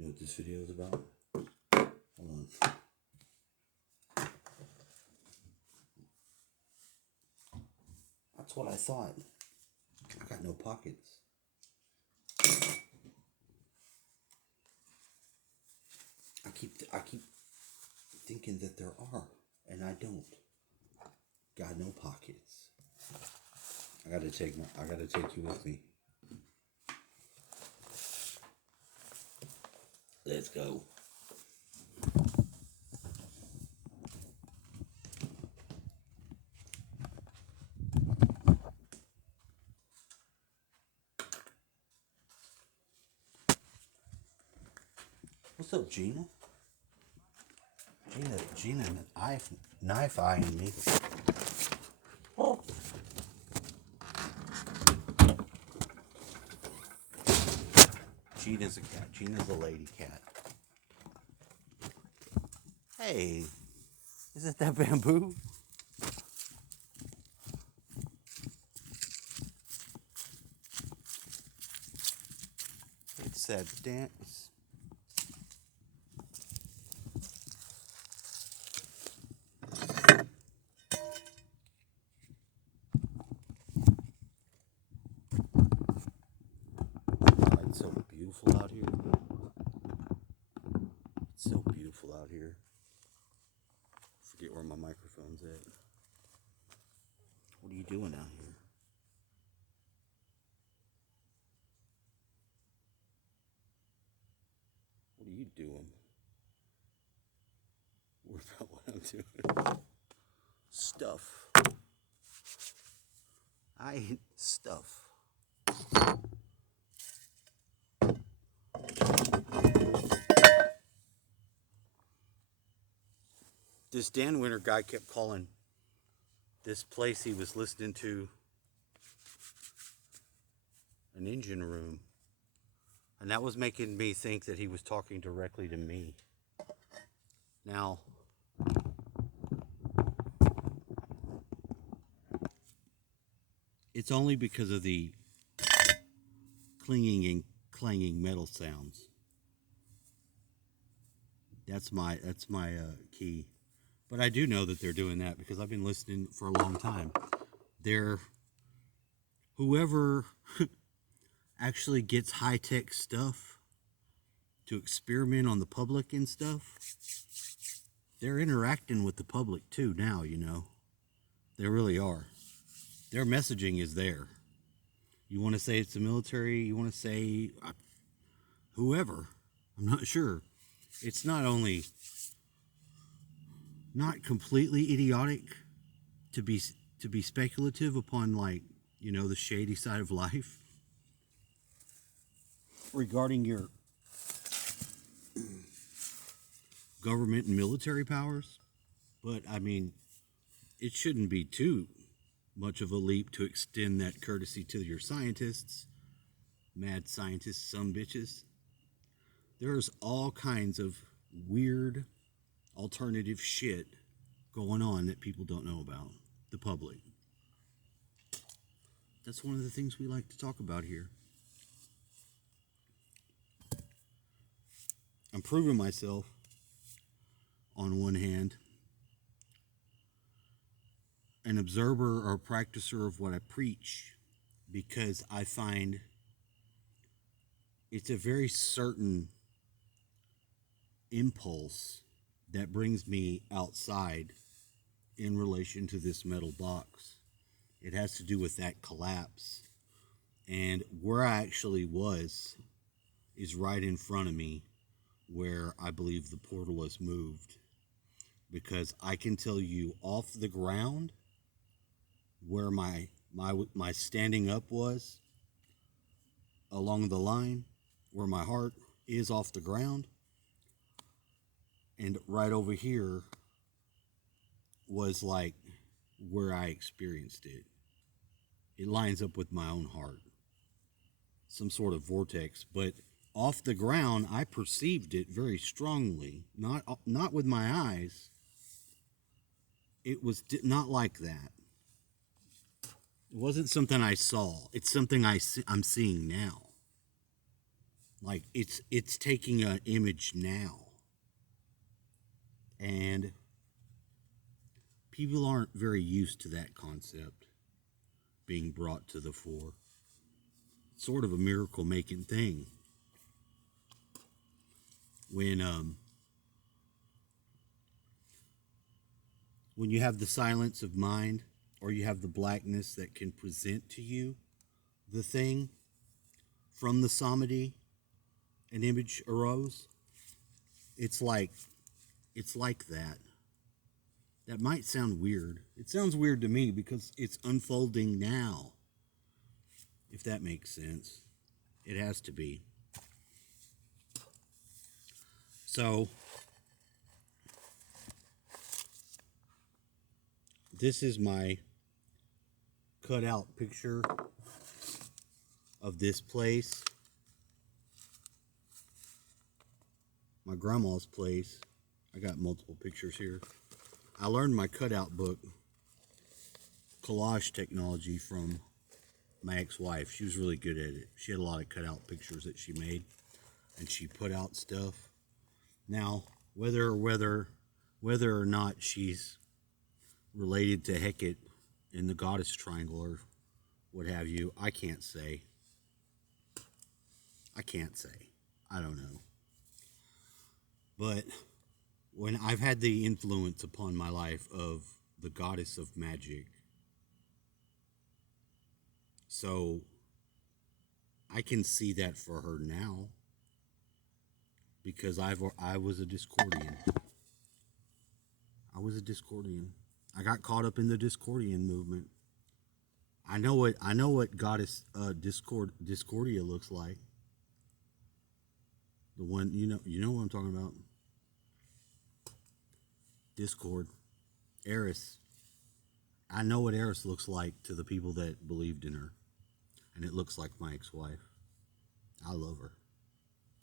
You know what this video is about? Hold on. That's what I thought. I got no pockets. I keep thinking that there are, and I don't. Got no pockets. I gotta take you with me. Let's go. What's up, Gina? Gina, knife eyeing me. Oh. Gina's a cat. Gina's a lady cat. Hey, isn't that bamboo? It's that dance. It's so beautiful out here. It's so beautiful out here. Forget where my microphone's at. What are you doing out here? What are you doing? What about what I'm doing? Stuff. I eat stuff. This Dan Winter guy kept calling this place he was listening to an engine room. And that was making me think that he was talking directly to me. Now, it's only because of the clinging and clanging metal sounds. That's my key. But I do know that they're doing that because I've been listening for a long time. Whoever actually gets high-tech stuff to experiment on the public and stuff, they're interacting with the public too now, you know. They really are. Their messaging is there. You want to say it's the military, you want to say whoever, I'm not sure. It's not only not completely idiotic to be speculative upon, like, you know, the shady side of life regarding your government and military powers, but I mean, it shouldn't be too much of a leap to extend that courtesy to your scientists, mad scientists, some bitches. There's all kinds of weird alternative shit going on that people don't know about, the public. That's one of the things we like to talk about here. I'm proving myself on one hand, an observer or practicer of what I preach, because I find it's a very certain impulse that brings me outside in relation to this metal box. It has to do with that collapse. And where I actually was is right in front of me where I believe the portal was moved. Because I can tell you off the ground where my standing up was, along the line where my heart is off the ground, and right over here was like where I experienced it. It lines up with my own heart. Some sort of vortex, but off the ground I perceived it very strongly, not with my eyes. It was not like that. It wasn't something I saw. It's something I'm seeing now. Like it's taking an image now, and people aren't very used to that concept being brought to the fore. It's sort of a miracle making thing when when you have the silence of mind, or you have the blackness that can present to you the thing from the samadi, an image arose. It's like it's like that. That might sound weird. It sounds weird to me because it's unfolding now. If that makes sense. It has to be. So this is my cutout picture of this place. My grandma's place. I got multiple pictures here. I learned my cutout book collage technology from my ex-wife. She was really good at it. She had a lot of cutout pictures that she made, and she put out stuff. Now, whether or not she's related to Hecate in the goddess triangle or what have you, I can't say. I don't know. But when I've had the influence upon my life of the goddess of magic, so I can see that for her now because I was a Discordian. I got caught up in the Discordian movement. I know what goddess Discordia looks like. The one you know what I'm talking about. Discord, Eris. I know what Eris looks like to the people that believed in her, and it looks like my ex-wife. I love her.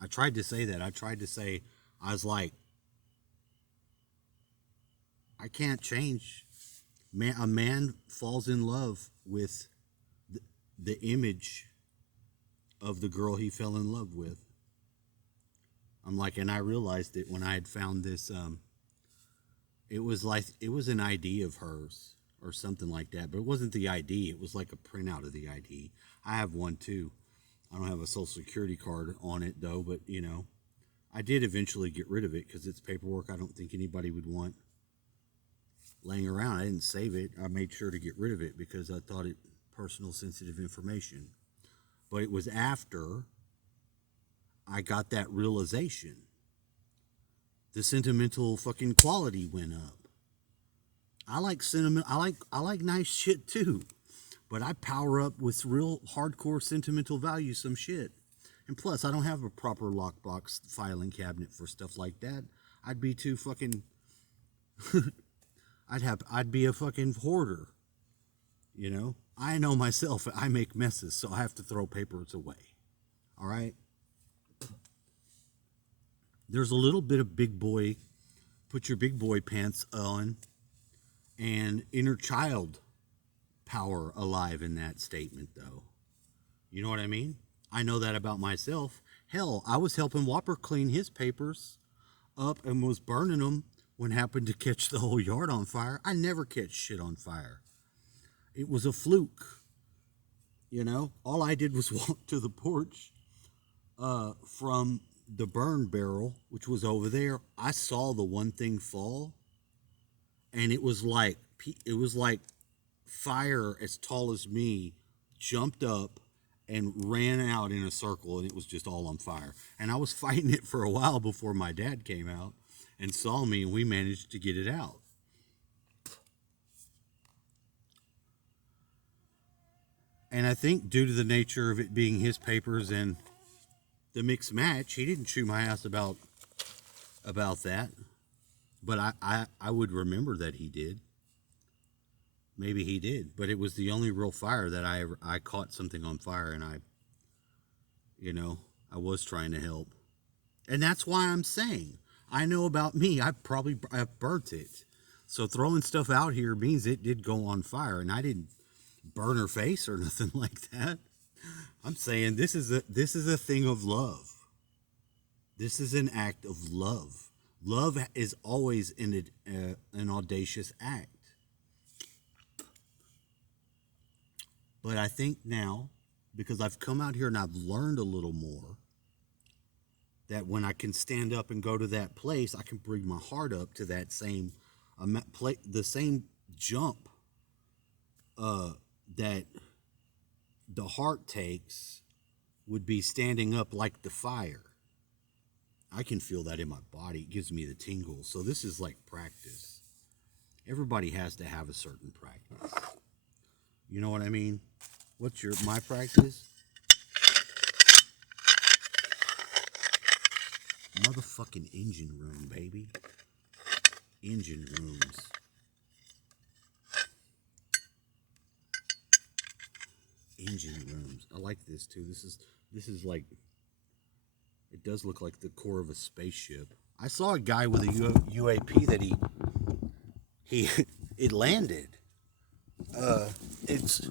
I tried to say that. I was like, I can't change. A man falls in love with the image of the girl he fell in love with. I'm like, and I realized it when I had found this. It was an ID of hers or something like that, but it wasn't the ID. It was like a printout of the ID. I have one too. I don't have a social security card on it though, but I did eventually get rid of it because it's paperwork I don't think anybody would want laying around. I didn't save it. I made sure to get rid of it because I thought it personal sensitive information. But it was after I got that realization. The sentimental fucking quality went up. I like sentiment. I like nice shit too, but I power up with real hardcore sentimental value some shit. And plus, I don't have a proper lockbox filing cabinet for stuff like that. I'd be too fucking. I'd be a fucking hoarder. I know myself. I make messes, so I have to throw papers away. All right. There's a little bit of big boy. Put your big boy pants on, and inner child power alive in that statement, though. You know what I mean? I know that about myself. Hell, I was helping Whopper clean his papers up and was burning them when happened to catch the whole yard on fire. I never catch shit on fire. It was a fluke. All I did was walk to the porch from the burn barrel, which was over there. I saw the one thing fall, and it was like fire as tall as me jumped up and ran out in a circle, and it was just all on fire. And I was fighting it for a while before my dad came out and saw me, and we managed to get it out. And I think due to the nature of it being his papers and the mixed match, he didn't chew my ass about that. But I would remember that he did. Maybe he did, but it was the only real fire that I caught something on fire, and I was trying to help. And that's why I'm saying, I know about me, I've burnt it. So throwing stuff out here means it did go on fire, and I didn't burn her face or nothing like that. I'm saying this is a thing of love. This is an act of love. Love is always an audacious act. But I think now, because I've come out here and I've learned a little more, that when I can stand up and go to that place, I can bring my heart up to that same the same jump that the heart takes would be standing up like the fire. I can feel that in my body. It gives me the tingles. So this is like practice. Everybody has to have a certain practice. You know what I mean? What's my practice? Motherfucking engine room, baby. Engine rooms. Engine rooms. I like this too. This is like, it does look like the core of a spaceship. I saw a guy with a UAP that he it landed. It's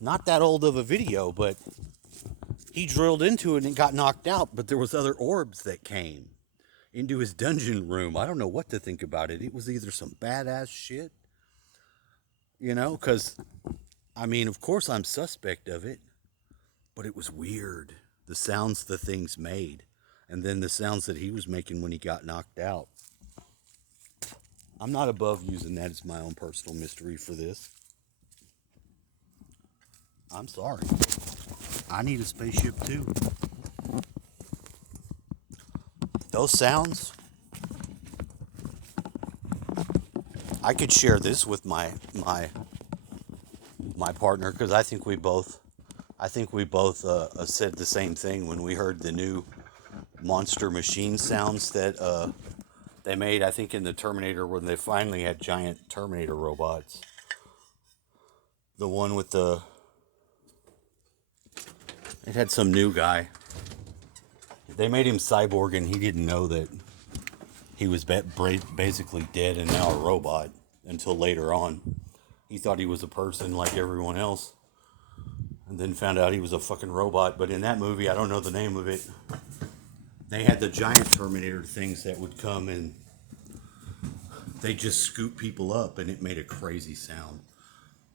not that old of a video, but he drilled into it and got knocked out, but there was other orbs that came into his dungeon room. I don't know what to think about it. It was either some badass shit, because, I mean, of course I'm suspect of it, but it was weird. The sounds the things made, and then the sounds that he was making when he got knocked out. I'm not above using that as my own personal mystery for this. I'm sorry. I need a spaceship too. Those sounds, I could share this with my partner, because I think we both said the same thing when we heard the new monster machine sounds that they made, I think, in the Terminator, when they finally had giant Terminator robots. The one with it had some new guy. They made him cyborg, and he didn't know that he was basically dead and now a robot until later on. He thought he was a person like everyone else, and then found out he was a fucking robot. But in that movie, I don't know the name of it, they had the giant Terminator things that would come and they just scoop people up, and it made a crazy sound.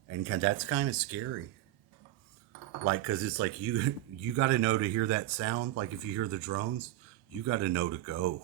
And that's kind of scary. Like, because it's like you got to know to hear that sound. Like, if you hear the drones, you got to know to go.